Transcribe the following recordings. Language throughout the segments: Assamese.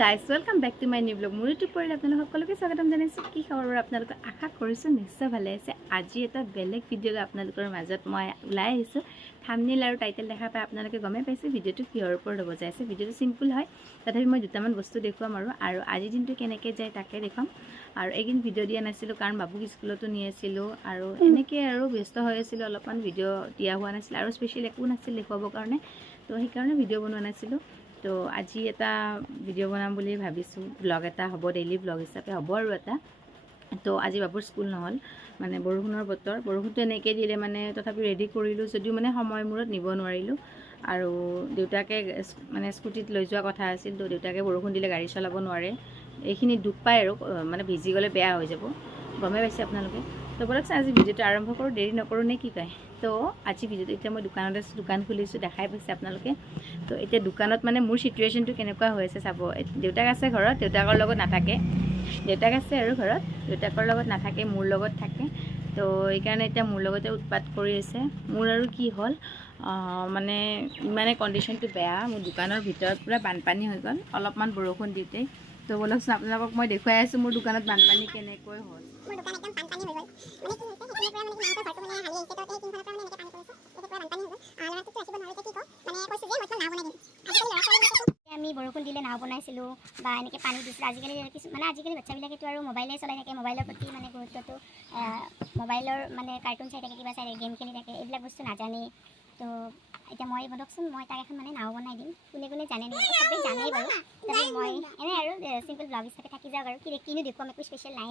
Guys welcome back to my new blog. মোৰ ইউটিউব পৰিলে আপোনালোক সকলোকে স্বাগতম জনাইছোঁ। কি খবৰ আপোনালোকে আশা কৰিছোঁ নিশ্চয় ভালে আছে। আজি এটা বেলেগ ভিডিঅ' আপোনালোকৰ মাজত মই ওলাই আহিছোঁ। থাম্বনেইল আৰু টাইটেল দেখা পাই আপোনালোকে গমেই পাইছে ভিডিঅ'টো কিহৰ ওপৰত হ'ব যাইছে। ভিডিঅ'টো চিম্পল হয়, তথাপি মই দুটামান বস্তু দেখুৱাম আৰু আজিৰ দিনটো কেনেকৈ যায় তাকে দেখুৱাম। আৰু এইদিন ভিডিঅ' দিয়া নাছিলোঁ কাৰণ বাবুক স্কুলতো নি আছিলোঁ আৰু এনেকৈ আৰু ব্যস্ত হৈ আছিলোঁ, অলপমান ভিডিঅ' দিয়া হোৱা নাছিল আৰু স্পেচিয়েল একো নাছিল দেখুৱাবৰ কাৰণে, তো সেইকাৰণে ভিডিঅ' বনোৱা নাছিলোঁ। তো আজি এটা ভিডিঅ' বনাম বুলি ভাবিছোঁ, ব্লগ এটা হ'ব, ডেইলি ব্লগ হিচাপে হ'ব আৰু এটা। তো আজি বাবুৰ স্কুল নহ'ল, মানে বৰষুণৰ বতৰ, বৰষুণটো এনেকৈ দিলে মানে তথাপি ৰেডি কৰিলোঁ যদিও মানে সময় মূৰত নিব নোৱাৰিলোঁ। আৰু দেউতাকে মানে স্কুটিত লৈ যোৱা কথা আছিল, তো দেউতাকে বৰষুণ দিলে গাড়ী চলাব নোৱাৰে, এইখিনি দুখ পায় আৰু মানে ভিজি গ'লে বেয়া হৈ যাব, গমেই পাইছে আপোনালোকে। তো বলকচোন আজি ভিডিঅ'টো আৰম্ভ কৰোঁ, দেৰি নকৰোঁ নে কি কয়। তো আজি ভিডিঅ'টো এতিয়া মই দোকান খুলিছোঁ, দেখাই পাইছে আপোনালোকে। তো এতিয়া দোকানত মানে মোৰ চিটুৱেশ্যনটো কেনেকুৱা হৈ আছে চাব। দেউতাক আছে ঘৰত, দেউতাকৰ লগত নাথাকে, দেউতাক আছে আৰু ঘৰত, দেউতাকৰ লগত নাথাকে, মোৰ লগত থাকে। তো এইকাৰণে এতিয়া মোৰ লগতে উৎপাত কৰি আছে। মোৰ আৰু কি হ'ল মানে ইমানে কণ্ডিশ্যনটো বেয়া, মোৰ দোকানৰ ভিতৰত পূৰা বানপানী হৈ গ'ল অলপমান বৰষুণ দিওঁতেই। তো বলকচোন আপোনালোকক মই দেখুৱাই আছোঁ মোৰ দোকানত বানপানী কেনেকৈ হ'ল। মোৰ দোকান একদম বানপানী হৈ গ'ল, মানে কি হৈছে সেইখিনিৰ পৰা মানে মাহঁতৰ ঘৰটো মানে হালি আহিছে, তো এই তিনিখনৰ পৰা মানে এনেকৈ পানী পৰিছে, এতিয়া পূৰা বানপানী হৈ গ'ল। ল'ৰাটোকতো ৰাখিব নোৱাৰোঁ, এতিয়া কি কওঁ, মানে কৈছোঁ যে মই তোমাক নাও বনাই দিম। আজিকালি ল'ৰা ছোৱালীবিলাকেতো আমি বৰষুণ দিলে নাও বনাইছিলোঁ বা এনেকৈ পানী দিছিলোঁ। আজিকালি বাচ্ছাবিলাকেতো আৰু মোবাইলে চলাই থাকে, মোবাইলৰ প্ৰতি মানে গুৰুত্বটো, মোবাইলৰ মানে কাৰ্টুন চাই থাকে, কিবা চাই থাকে, গেম খেলি থাকে, এইবিলাক বস্তু নাজানেই। তো এতিয়া মই বলকচোন মই তাক এখন মানে নাও বনাই দিম। কোনে জানে নেকি, চবেই জানেই বাৰু, তথাপি মই এনেই আৰু চিম্পল ব্লগ হিচাপে থাকি যাওক আৰু কিনো দেখুৱাম, একো স্পেচিয়েল নাই।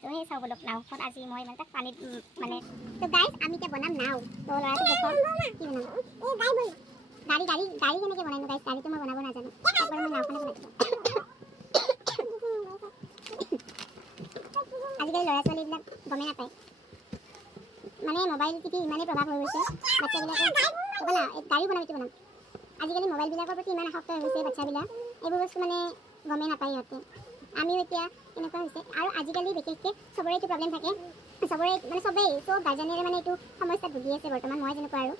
তো সেই চাওঁ বলক, নাওখন আজি মই মানে তাক পানীত মানে, তো গাইজ আমি এতিয়া বনাম নাও। তো ল'ৰাটো দেখুৱাম কি বনাম, গাড়ী কেনেকৈ বনাই গাইজ, গাড়ীটো মই বনাব নাজানো, তাৰপৰা মই নাওখনে বনাই দিওঁ। আজিকালি ল'ৰা ছোৱালীবিলাক গমেই নাপায়, মানে মোবাইল টিপি ইমানেই প্ৰভাৱ হৈ গৈছে বাচ্ছাবিলাকে, ক'ব না গাড়ী বনাম এইটো বনাম। আজিকালি মোবাইলবিলাকৰ প্ৰতি ইমান আসক্ত হৈ গৈছে বাচ্ছাবিলাক, এইবোৰ বস্তু মানে গমেই নাপায় সিহঁতে। আমিও এতিয়া এনেকুৱা হৈছে, আৰু আজিকালি বিশেষকৈ চবৰে এইটো প্ৰব্লেম থাকে, চবৰে মানে চব গাৰ্জেনেৰে মানে এইটো সমস্যাত ভুগি আছে বৰ্তমান, মই যেনেকুৱা আৰু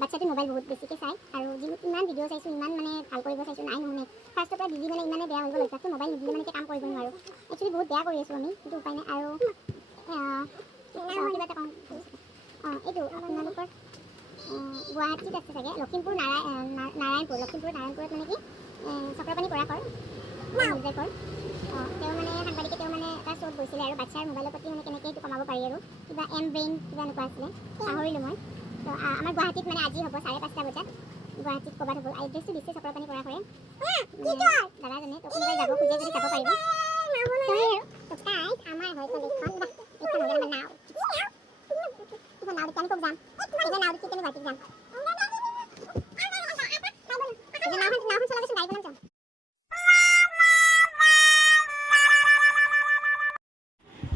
বাচ্ছাটো মোবাইল বহুত বেছিকৈ চায়, আৰু ইমান ভিডিঅ' চাইছোঁ, ইমান মানে ভাল কৰিব চাইছোঁ, নাই নুশুনে। ফাৰ্ষ্টৰ পৰা দিদি মানে ইমানে বেয়া হৈ গ'ল, অভ্যাসটো মোবাইল নিদিলে মানে কাম কৰিব নোৱাৰোঁ। একচুৱেলি বহুত বেয়া কৰি আছোঁ আমি, কিন্তু উপায় নাই। আৰু কিবা এটা কওঁ, এইটো আপোনালোকৰ গুৱাহাটীত আছে চাগে, নাৰায়ণপুৰত মানে কি চক্ৰপাণি পৰাশৰ নিৰ্দেশৰ, তেওঁ মানে সাংবাদিকে তেওঁ মানে এটা শ্ব'ত গৈছিলে আৰু বাচ্ছাৰ মোবাইলৰ প্ৰতি মানে কেনেকৈ এইটো কমাব পাৰি আৰু কিবা ব্ৰেইন কিবা এনেকুৱা আছিলে, পাহৰিলোঁ মই। তো আমাৰ গুৱাহাটীত মানে আজি হ'ব 5:30 বজাত, গুৱাহাটীত ক'ৰবাত হ'ব, এড্ৰেছটো দিছে চক্ৰপাণি পৰাশৰে দাদাজনে, তো কোনোবাই যাব খোজে যদি যাব পাৰিব। তো গাইজ আমাৰ হৈ গ'ল এইখন নাও, আমি খুব যাম, এতিয়া নাও দেখি কেনে গুৱাহাটীত যাম। নাওখন চলাবচোন, গাড়ী বনাম যাম।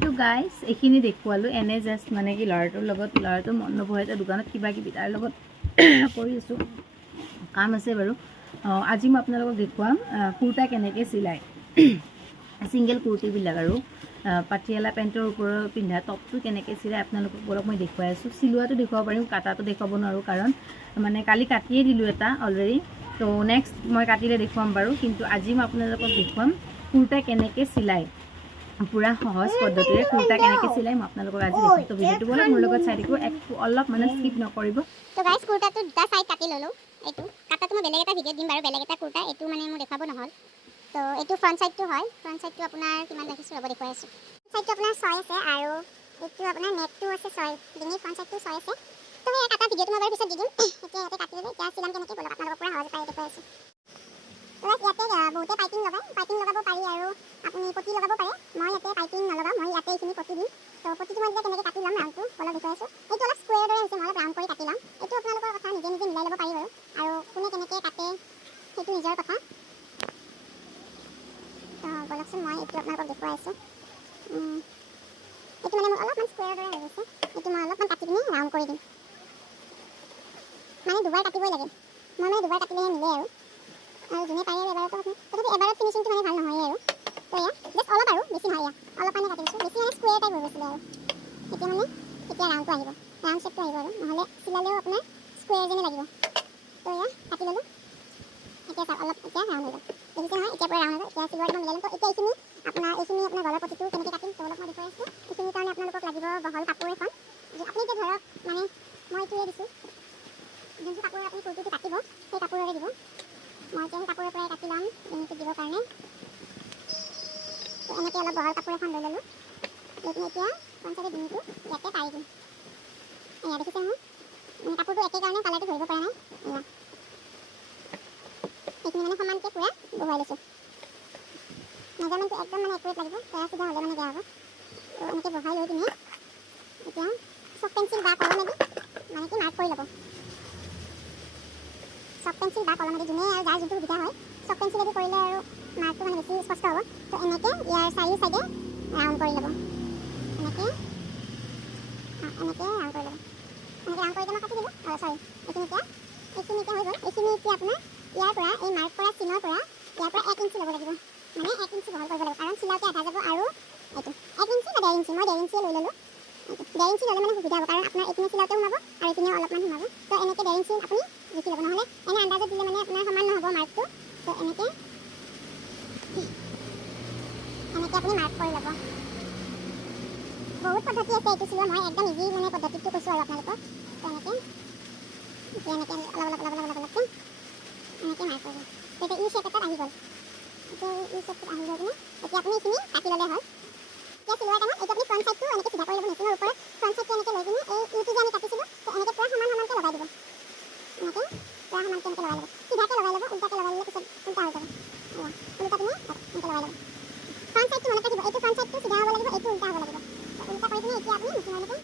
তো গাইজ এইখিনি দেখুৱালোঁ, এনে জাষ্ট মানে কি ল'ৰাটোৰ মন নবহে, এটা দোকানত কিবা কিবি তাৰ লগত কৰি আছোঁ, কাম আছে বাৰু। আজি মই আপোনালোকক দেখুৱাম কুৰ্তা কেনেকৈ চিলাই, ছিংগল কুৰ্তিবিলাক আৰু পাটিয়ালা পেণ্টৰ ওপৰত পিন্ধা টপটো কেনেকৈ চিলাই আপোনালোকক অলপ মই দেখুৱাই আছোঁ। চিলোৱাটো দেখুৱাব পাৰিম, কাটাটো দেখুৱাব নোৱাৰোঁ কাৰণ মানে কালি কাটিয়ে দিলোঁ এটা অলৰেডি, তো নেক্সট মই কাটিলে দেখুৱাম বাৰু। কিন্তু আজি মই আপোনালোকক দেখুৱাম কুৰ্তা কেনেকৈ চিলাই, পূৰা সহজ পদ্ধতিৰে কুৰ্তা কেনেকৈ চিলাই মই আপোনালোকক আজি দেখুৱাম। তো ভিডিঅ'টো বলক মোৰ লগত চাই থাকিব, অলপ মানে স্কিপ নকৰিব। তো গাইজ কুৰ্তাটো দুটা চাইড কাটি ল'লোঁ, এইটো কাটাটো মই বেলেগ এটা ভিডিঅ'ত দিম বাৰু, বেলেগ এটা কুৰ্তা, এইটো মানে মোৰ দেখাব নহ'ল। তো এইটো ফ্ৰণ্ট চাইডটো হয়, ফ্ৰণ্ট চাইডটো আপোনাৰ কিমান ৰাখিছোঁ ৰ'ব দেখুৱাই আছোঁ। চাইডটো আপোনাৰ 6 আছে আৰু এইটো আপোনাৰ নেকটো আছে 6, ডিঙিৰ ফ্ৰণ্ট চাইডটো 6 আছে। তো সেই কাটা ভিডিঅ'টো মই বাৰু পিছত দি দিম, এতিয়া ইয়াতে কাটি ল'লোঁ। এতিয়া চিলাম কেনেকৈ বলক আপোনালোকক পূৰা সহজ উপায় দেখুৱাই আছোঁ। তো ইয়াতে বহুতে পাইপিং লগাব পাৰি আৰু আপুনি পটি লগাব পাৰে, মই ইয়াতে পাইপিং নলগাওঁ, মই ইয়াতে এইখিনি পটি দিম। তো পটিটো মই এতিয়া কেনেকৈ কাটি ল'ম ৰাউণ্ডটো বলক দেখুৱাই আছোঁ। এইটো অলপ স্কুৱেৰ দৰে হৈছে, মই অলপ ৰাউণ্ড কৰি কাটি ল'ম, এইটো আপোনালোকৰ কথা, নিজে মিলাই ল'ব পাৰি বাৰু, আৰু কোনে কেনেকৈ কাটে সেইটো নিজৰ কথা। তো বলকচোন মই এইটো আপোনালোকক দেখুৱাই আছোঁ। এইটো মানে মোৰ অলপমান স্কুৱেৰ দৰে হৈ গৈছে, এইটো মই অলপমান কাটি কিনে ৰাউণ্ড কৰি দিম, মানে দুবাৰ কাটিবই লাগে, মই মানে দুবাৰ কাটিলেহে মিলে আৰু যোনে পাৰে এবাৰতো, তথাপি এবাৰত ফিনিচিংটো মানে ভাল নহয়েই আৰু। তো এয়া জাষ্ট অলপ আৰু বেছি নহয়, অলপ মানে কাটি দিছোঁ, বেছি মানে স্কুৱেৰ টাইপ হৈ গৈছিলে আৰু এতিয়া ৰাউণ্ডটো আহিব, ৰাউণ্ড শ্বেপটো আহিব আৰু নহ'লে চিলালেও আপোনাৰ স্কুৱেৰ যেনে লাগিব। তো এয়া কাটি ল'লোঁ। এতিয়া চাওক অলপ এতিয়া ৰাউণ্ড হৈ গ'ল। দেখিছে নহয় এতিয়া পুৰা ৰাউণ্ড হৈ গ'ল। এতিয়া চিলোৱাটো মই মিলাই ল'ম। তো এতিয়া এইখিনি আপোনাৰ গলৰ পটিটো কেনেকৈ কাটিম তো অলপ মই দেখুৱাই আছোঁ। এইখিনিৰ কাৰণে আপোনালোকক লাগিব বহল কাপোৰ এখন। আপুনি এতিয়া ধৰক মানে মই এইটোৱে দিছোঁ। যোনটো কাপোৰ আপুনি কুৰ্তিটো কাটিব সেই কাপোৰেৰে দিব। মই এতিয়া সেই কাপোৰৰ পৰাই কাটি ল'ম ডিঙিটোত দিবৰ কাৰণে। তো এনেকৈ অলপ বহল কাপোৰ এখন লৈ ল'লোঁ। লৈ পিনে এতিয়া ফ্ৰণ্ট চাইডে ডিঙিটো ইয়াতে পাৰি দিম। এয়া দেখিছে নহয় কাপোৰটো একে কাৰণে কালাৰটো ধৰিব পৰা নাই। এয়া এইখিনি মানে সমানকৈ পূৰা বহুৱাই লৈছোঁ। মেজাৰমেণ্টটো একদম মানে একুৰেট লাগিব। তেৰা চিধা হ'লে মানে বেয়া হ'ব। তো এনেকৈ বহাই লৈ পিনে এতিয়া চক পেঞ্চিল বা কলমেদি মানে কি মাৰ্ক কৰি ল'ব। চক পেঞ্চিল বা কলমেদি যোনে আৰু যাৰ যোনটো সুবিধা হয় চক পেঞ্চিলেদি কৰিলে আৰু মাৰ্কটো মানে বেছি স্পষ্ট হ'ব। তো এনেকৈ ইয়াৰ চাৰিও চাইডে ৰাউণ্ড কৰি ল'ব। এনেকৈ ৰাউণ্ড কৰি ল'ব। এনেকৈ ৰাউণ্ড কৰি মই কাটি দিলোঁ। চৰি এইখিনি এতিয়া হৈ গ'ল। এইখিনি এতিয়া আপোনাৰ ইয়াৰ পৰা এই মাৰ্ক কৰা চিনৰ পৰা ইয়াৰ পৰা 1 ইঞ্চি ল'ব লাগিব। মানে 1 ইঞ্চি বহল কৰিব লাগিব কাৰণ চিলাওঁতে আধা যাব আৰু এইটো 1 ইঞ্চি বা 1.5 ইঞ্চি। মই 1.5 ইঞ্চিয়ে লৈ ল'লোঁ। 1.5 ইঞ্চি ল'লে মানে সুবিধা হ'ব কাৰণ আপোনাৰ এইপিনে চিলাওঁতেও সোমাব আৰু এইপিনেও অলপমান সোমাব। তো এনেকৈ 1.5 ইঞ্চি আপুনি জুখি ল'ব। নহ'লে এনে আন্দাজত দিলে মানে আপোনাৰ সমান নহ'ব মাৰ্কটো। তো এনেকৈ আপুনি মাৰ্ক কৰি ল'ব। বহুত পদ্ধতি আছে এইটো চিলোৱা। মই একদম ইজি মানে পদ্ধতিটো কৈছোঁ আৰু আপোনালোকক। তো এনেকৈ অলপ এনেকৈ মাৰ্ক কৰিব। তেতিয়া ই শ্বেপ এটাত আহি গ'ল। এতিয়া ই শ্বেপটোত আহি গৈ পিনে এতিয়া আপুনি এইখিনি কাটি ল'লে হ'ল। এতিয়া চিলোৱাৰ টাইমত এইটো আপুনি ফ্ৰণ্ট চাইডটো এনেকৈ চিধা কৰি ল'ব। মেচিনৰ ওপৰত ফ্ৰণ্ট চাইডটো এনেকৈ লৈ পিনে এই ইটো যে আমি কাটিছিলোঁ তো এনেকৈ পূৰা সমানকৈ লগাই দিব। এনেকৈ পূৰা সমানকৈ এনেকৈ লগাই ল'ব। চিধাকৈ লগাই ল'ব। উল্টাকৈ লগাই ল'লে পিছত উল্টা হৈ যাব। উল্টা পিনে এনেকৈ লগাই ল'ব। ফ্ৰণ্ট চাইডটো মনত ৰাখিব। এইটো ফ্ৰণ্ট চাইডটো চিধা হ'ব লাগিব, এইটো উল্টা হ'ব লাগিব। উল্টা কৰি পিনে এতিয়া আপুনি মেচিনলৈকে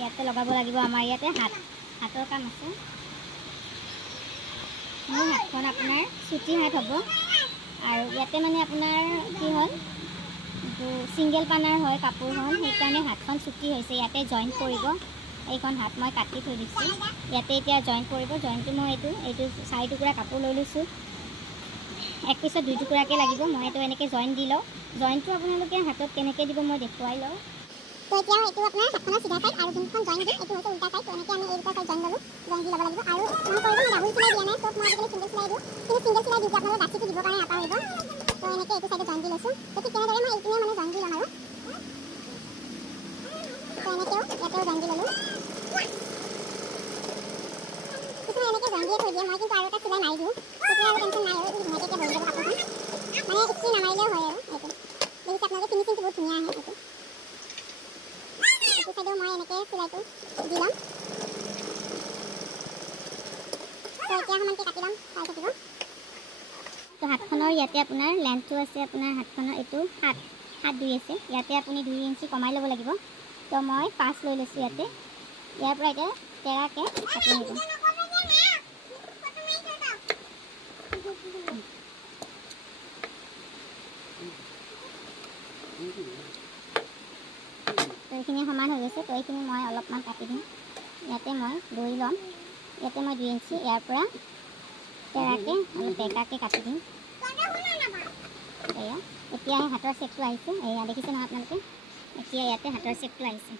ইয়াতে লগাব লাগিব। আমাৰ ইয়াতে হাতৰ কাম আছে। মোৰ হাতখন আপোনাৰ চুটি হাত হ'ব আৰু ইয়াতে মানে আপোনাৰ কি হ'ল এইটো ছিংগল পানাৰ হয় কাপোৰখন, সেইকাৰণে হাতখন চুটি হৈছে। ইয়াতে জইণ্ট পৰিব। এইখন হাত মই কাটি থৈ দিছোঁ। ইয়াতে এতিয়া জইণ্ট পৰিব। জইণ্টটো মই এইটো 4 টুকুৰা কাপোৰ লৈ লৈছোঁ। এক পিছত 2 টুকুৰাকৈ লাগিব। মই এইটো এনেকৈ জইণ্ট দি লওঁ। জইণ্টটো আপোনালোকে হাতত কেনেকৈ দিব মই দেখুৱাই লওঁ। তো এতিয়া এইটো আপোনাৰ হাতখনৰ চিধা চাইড আৰু যোনখন জইণ্ট দিম এইটো হৈছে উল্টা চাইড। তো এনেকৈ আমি এই দুটা চাইড জইণ্ট ল'লোঁ। জইণ্ট দি ল'ব লাগিব। আৰু মই কৰিলোঁ মই ডাবুল চিলাই দিয়া নাই। চব মই আজিকালি চিংগল চিলাই দিওঁ। কিন্তু চিংগল চিলাই দি আপোনালোকে বাচিটো দিবৰ কাৰণে নাপাহৰিব। তো এনেকৈ এইটো চাইডে জইণ্ট দি লৈছোঁ। তো ঠিক তেনেদৰে মই এইপিনে মানে জইণ্ট দি ল'ম আৰু তো এনেকৈও ইয়াতেও জইণ্ট দি ল'লোঁ। কিছুমান এনেকৈ জইণ্ট দিয়ে থৈ দিয়ে। মই কিন্তু আৰু এটা চিলাই মাৰি দিওঁ। তেতিয়া আৰু টেনশ্যন নাই আৰু এই ধুনীয়াকৈ বহি যাব কাপোৰখন। মানে ইস্ত্ৰি নামাৰিলেও হয় আৰু এইটো দেখিছে আপোনালোকে ফিনিচিংটো বহুত ধুনীয়া আহে। এইটো চাইডেও মই এনেকৈ চিলাইটো দি ল'ম। তো এতিয়া সমানকৈ কাটি ল'ম। চাই থাকিব। তো হাতখনৰ ইয়াতে আপোনাৰ লেন্থটো আছে। আপোনাৰ হাতখনৰ এইটো 7.2 আছে। ইয়াতে আপুনি 2 ইঞ্চি কমাই ল'ব লাগিব। তো মই 5 লৈ লৈছোঁ ইয়াতে। ইয়াৰ পৰা এতিয়া তেৰাকৈ কাটি নিব। সমান হৈ গৈছে। তো এইখিনি মই অলপমান কাটি দিম। ইয়াতে মই দৈ ল'ম। ইয়াতে মই 2 ইঞ্চি ইয়াৰ পৰা তেৰাকৈ অলপ বেকাকৈ কাটি দিম। এয়া এতিয়াহে হাতৰ চেপটো আহিছে। এয়া দেখিছে নহয় আপোনালোকে, এতিয়া ইয়াতে হাতৰ চেপটো আহিছে।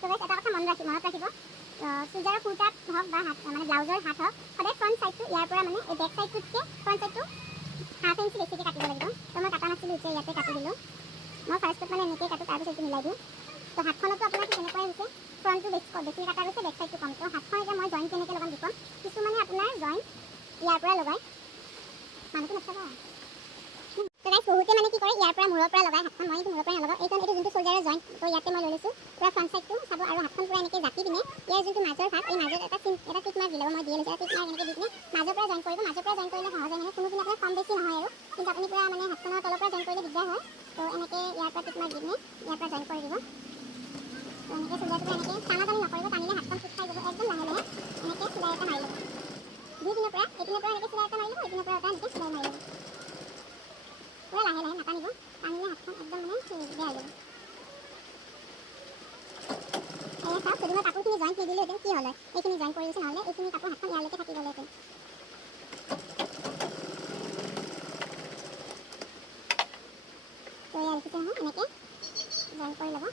তো গাইছ, এটা কথা মনত ৰাখিব, চুইজাৰৰ কুৰ্তাত হওক বা হাত মানে ব্লাউজৰ হাত হওক, সদায় ফ্ৰণ্ট চাইডটো ইয়াৰ পৰা মানে এই বেক চাইডটোতকৈ ফ্ৰণ্ট চাইডটো ½ ইঞ্চি বেছিকৈ কাটিব লাগিব। তো মই কাটা নাছিলোঁ, এতিয়া ইয়াতে কাটি দিলোঁ। মই ফাৰ্ষ্টত মানে এনেকৈ কাটো, তাৰপিছত এইটো মিলাই দিওঁ। তো হাতখনতো আপোনাৰ তেনেকুৱাই হৈছে, ফ্ৰণ্টটো বেছি কাটা গৈছে, বেক চাইডটো কম। তো হাতখন এতিয়া মই জইন কেনেকৈ লগাম দেখুৱাম। কিছুমানে আপোনাৰ জইন ইয়াৰ পৰা লগায়, মানুহটো নচাব। তো গাইছ, বহুতে মানে কি কৰে ইয়াৰ পৰা মূৰৰ পৰা লগায় হাতখন। মই কিন্তু মূৰৰ পৰা নলগাওঁ। এইটো যোনটো চুইজাৰৰ জইন, তো ইয়াতে মই লৈ লৈছোঁ। পুৰা ফ্ৰণ্ট চাইডটো চাব আৰু হাতখন পুৰা এনেকৈ জাপি পিনে ইয়াৰ যোনটো মাজৰ ভাগ, এই মাজত এটা টিক মাৰ্ক দি ল'ব। মই দিয়ে লৈছোঁ, টিক মাৰ্ক এনেকৈ দি পিনে মাজৰ পৰা জইন কৰিব। মাজৰ পৰা জইন কৰিলে সহজ হয়, মানে কোনোদিন আপোনাৰ কম বেছি নহয় আৰু। কিন্তু আপুনি পুৰা মানে হাতখনৰ তলৰ পৰা জইন কৰিলে দিগদাৰ হয়। তো এনেকৈ ইয়াৰ পৰা টিক মাৰ্ক দি পিনে ইয়াৰ পৰা জইন কৰি দিব। তো এনেকৈ চুইজাৰটো এনেকৈ টানাটানি নকৰিব, টানিলে হাতখন ফুট খাই যাব। একদম লাহে লাহে এনেকৈ চিলাই এটা মাৰি ল'ব। দুইপিনৰ পৰা, এইপিনৰ পৰা এনেকৈ চিলাই এটা মাৰি ল'ব, এইপিনৰ পৰা এটা এনেকৈ চিলাই মাৰি ল'ব। পুৰা লাহে লাহে নাটানিব, টানিলে হাতখন একদম মানে বেয়া হৈ যাব। এয়া চাওক, যদি মই কাপোৰখিনি জইন নিদিলোহেঁতেন কি হ'ল হয়। এইখিনি জইন কৰি দিছে, নহ'লে এইখিনি কাপোৰ হাতখন ইয়ালৈকে থাকি গ'লহেঁতেন। তো এয়া দেখিছে নহয়, এনেকৈ জইন কৰি ল'ব।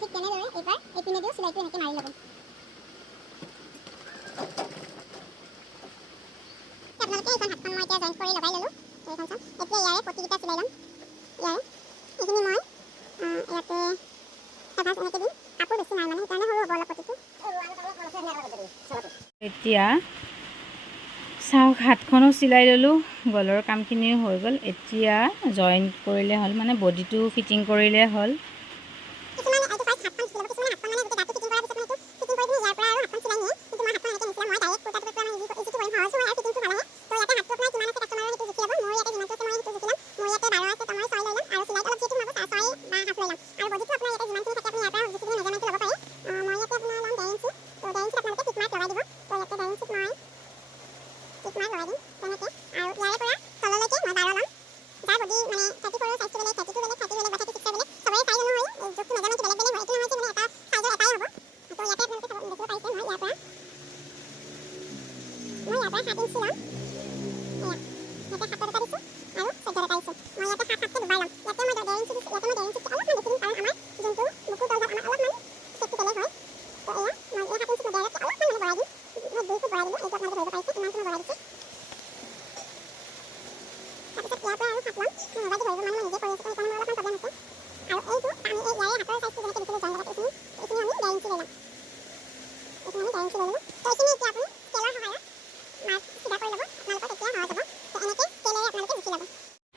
ঠিক তেনেদৰে এইবাৰ এইপিনেদিও চিলাইটো এনেকৈ মাৰি ল'ব। আপোনালোকে এইখন হাতখন মই এতিয়া জইন কৰি লগাই ল'লোঁ। এইখন চাওক, এতিয়া ইয়াৰে প্ৰতিকেইটা চিলাই ল'ম। ইয়াৰে এইখিনি মই ইয়াতে এভাজ এনেকৈ দিম। কাপোৰ বেছি নাই মানে, সেইকাৰণে সৰু হ'ব অলপ প্ৰতিটো। এতিয়া চাওক, হাতখনো চিলাই ল'লোঁ, গলৰ কামখিনিও হৈ গ'ল। এতিয়া জইন কৰিলে হ'ল, মানে বডিটো ফিটিং কৰিলে হ'ল।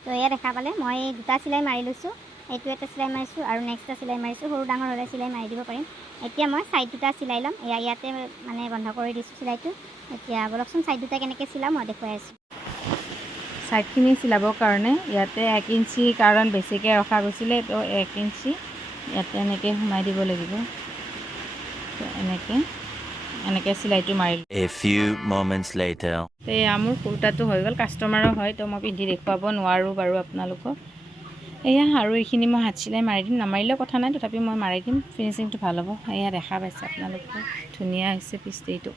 তো এয়া দেখা পালে মই দুটা চিলাই মাৰি লৈছোঁ। এইটো এটা চিলাই মাৰিছোঁ আৰু নেক্সট এটা চিলাই মাৰিছোঁ। সৰু ডাঙৰ হ'লে চিলাই মাৰি দিব পাৰিম। এতিয়া মই চাইড দুটা চিলাই ল'ম। ইয়াতে মানে বন্ধ কৰি দিছোঁ চিলাইটো। এতিয়া বলকচোন চাইড দুটা কেনেকৈ চিলাওঁ মই দেখুৱাই আছোঁ। চাইডখিনি চিলাবৰ কাৰণে ইয়াতে 1 ইঞ্চি কাৰণ বেছিকৈ ৰখা গৈছিলে, তো 1 ইঞ্চি ইয়াতে এনেকৈ সোমাই দিব লাগিব। তো এনেকৈ চিলাইটো মাৰিলোঁ। A few moments later. এয়া মোৰ কুৰ্তাটো হৈ গ'ল। কাষ্টমাৰো হয়, তো মই পিন্ধি দেখুৱাব নোৱাৰোঁ বাৰু আপোনালোকক। এয়া আৰু এইখিনি মই হাত চিলাই মাৰি দিম। নামাৰিলেও কথা নাই, তথাপি মই মাৰি দিম, ফিনিচিংটো ভাল হ'ব। এয়া দেখা পাইছে আপোনালোকে, ধুনীয়া হৈছে পিচটিটো।